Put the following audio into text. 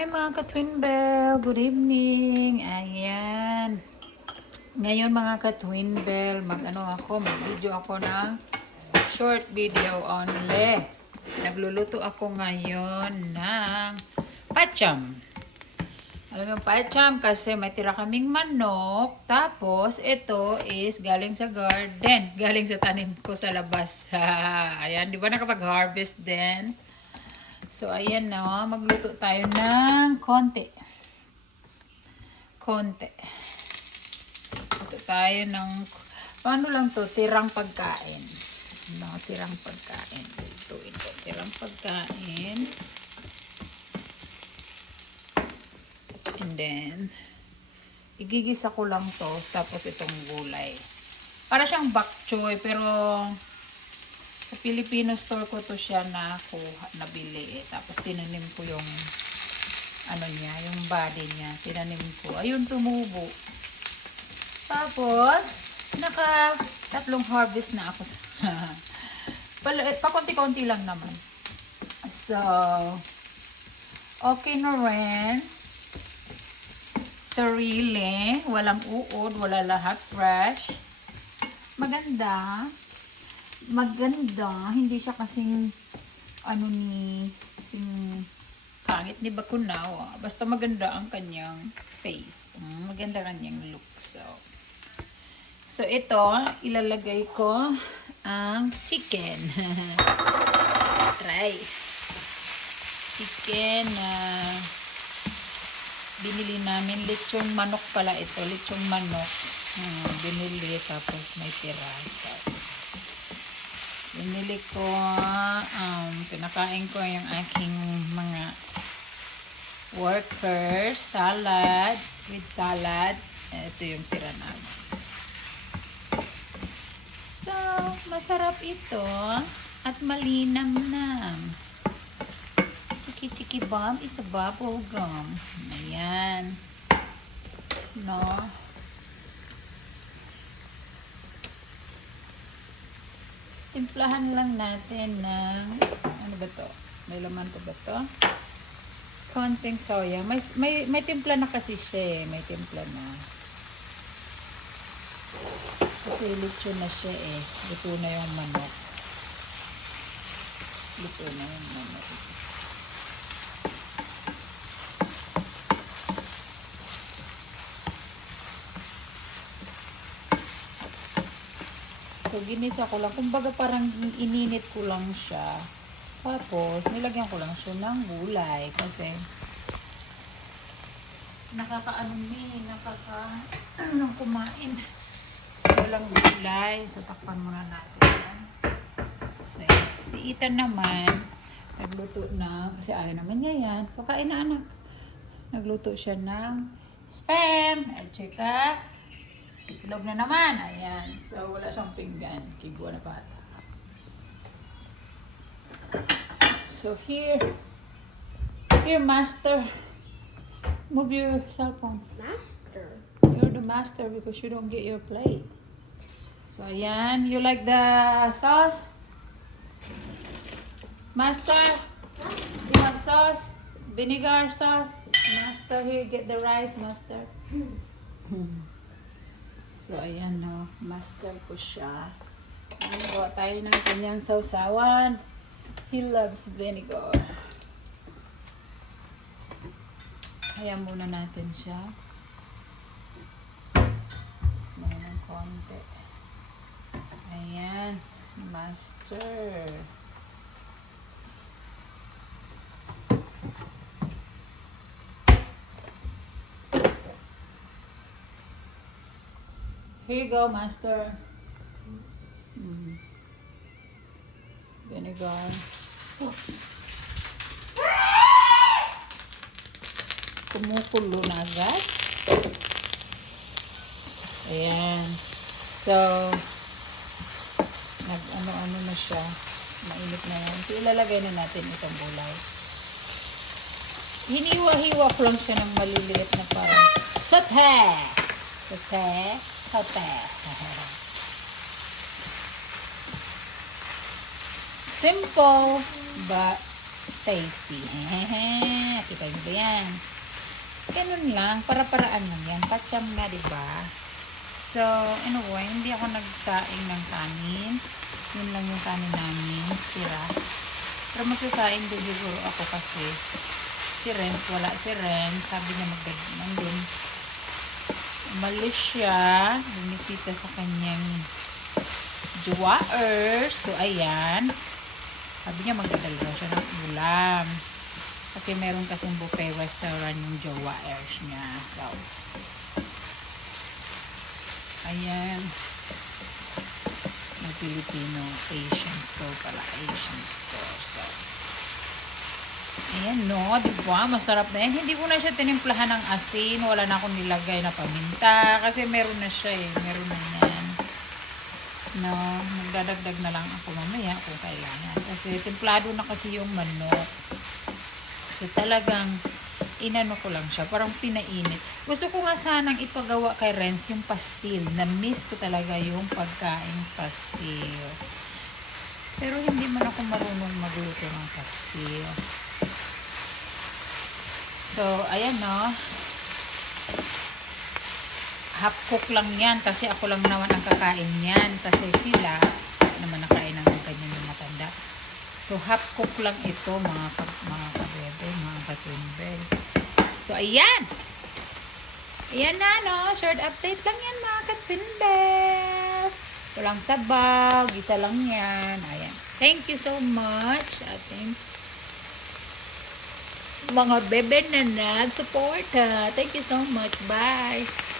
Hi mga ka-twin bell, good evening. Ayan. Ngayon mga ka-twin bell, mag-ano ako, mag-video ako ng short video only. Nagluluto ako ngayon ng pacham. Alam mo yung pacham kasi may tira kaming manok. Tapos ito is galing sa garden. Galing sa tanim ko sa labas. Ayan, di ba nakapag-harvest din? So, ayan na. magluto tayo ng konti. Konti. Luto tayo ng, paano lang to? Tirang pagkain. No, tirang pagkain. Ito, ito. Tirang pagkain. And then, igigisa ko lang to. Tapos itong gulay. Para siyang bok choy, pero sa Filipino store ko to siya na kuha, nabili eh. Tapos tinanim ko yung ano niya, yung body niya. Tinanim ko. Ayun, tumubo. Tapos, naka tatlong harvest na ako. Eh, pakunti-kunti lang naman. So, okay na rin. Sarili. Walang uod, wala lahat fresh. Maganda maganda. Hindi siya kasing ano ni sing pangit ni Bakunawa. Basta maganda ang kanyang face. Mm, maganda kanyang look. So, so ito, ilalagay ko ang chicken. Try. Chicken na binili namin. Lechong manok pala ito. Lechong manok. Hmm, binili tapos may tira. So, Binili ko, um, pinakain ko yung aking mga workers, salad, with salad. Ito yung tira namin. So, masarap ito at malinam-nam. Chiki-chiki bomb is a bubble gum. Ayan. No. Timplahan lang natin ng ano ba to? May laman to ba to? Konting soya. May, may, may timpla na kasi siya eh. May timpla na. Kasi lechon na siya eh. Luto na yung manok. Luto na yung manok. So, ginisa ko lang. Kumbaga parang ininit ko lang siya. Tapos, nilagyan ko lang siya ng gulay. Kasi, nakakaano ni, nakaka, anong kumain. Walang gulay. So, takpan muna natin yan. So, si Ethan naman, nagluto na, kasi ayaw naman niya yan. So, kain na anak. Nagluto siya ng spam. At chika, Itlog na naman. Ayan. So, wala siyang pinggan. Kigwa na bata. So, here. Here, master. Move your cell phone. Master. You're the master because you don't get your plate. So, ayan. You like the sauce? Master? You want sauce? Vinegar sauce? Master, here, get the rice, master. So, ayan no. Master ko siya. Gawa tayo ng kanyang sausawan. He loves vinegar. Kaya muna natin siya. Muna ng konti. Ayan. Master. Here you go, master. Vinegar. Kumukulo na agad. Ayan. So, nag ano-ano na siya. Mainit na yan. So, ilalagay na natin itong gulay. Hiniwa-hiwa lang siya ng maliliit na parang sote. Sote. Sote. Simple but tasty. Kita niyo ba yan? Ganun lang, para-paraan lang yan. Pacham na, ba? So, anyway, hindi ako nagsaing ng kanin. Yun lang yung kanin namin, tira. Pero magsasaing din siguro ako kasi si Renz, wala si Renz. Sabi niya magdagdag din. Umalis siya. Bumisita sa kanyang jowaers. So, ayan. Sabi niya magdadala siya ng ulam. Kasi meron kasing buffet restaurant yung jowaers niya. So, ayan. May Filipino Asian store pala. Asian store. So, ayan no. Diba? Masarap na yan. Hindi ko na siya tinimplahan ng asin. Wala na akong nilagay na paminta. Kasi meron na siya eh. Meron na yan. No, magdadagdag na lang ako mamaya kung kailangan. Kasi templado na kasi yung manok. So talagang inano ko lang siya, parang pinainit. Gusto ko nga sanang ipagawa kay Renz yung pastil. Na-miss ko talaga yung pagkain pastil. Pero hindi man ako marunong magluto ng pastil. So, ayan no. Half cook lang yan kasi ako lang naman ang kakain yan. Kasi sila, naman nakain ng ganyan yung matanda. So, half cook lang ito mga, mga kabebe, mga katumbel. So, ayan. Ayan na, no? Short update lang yan, mga katumbel. Walang sabaw, isa lang yan. Ayan. Thank you so much. Ating mga bebe na nag-support. Thank you so much. Bye.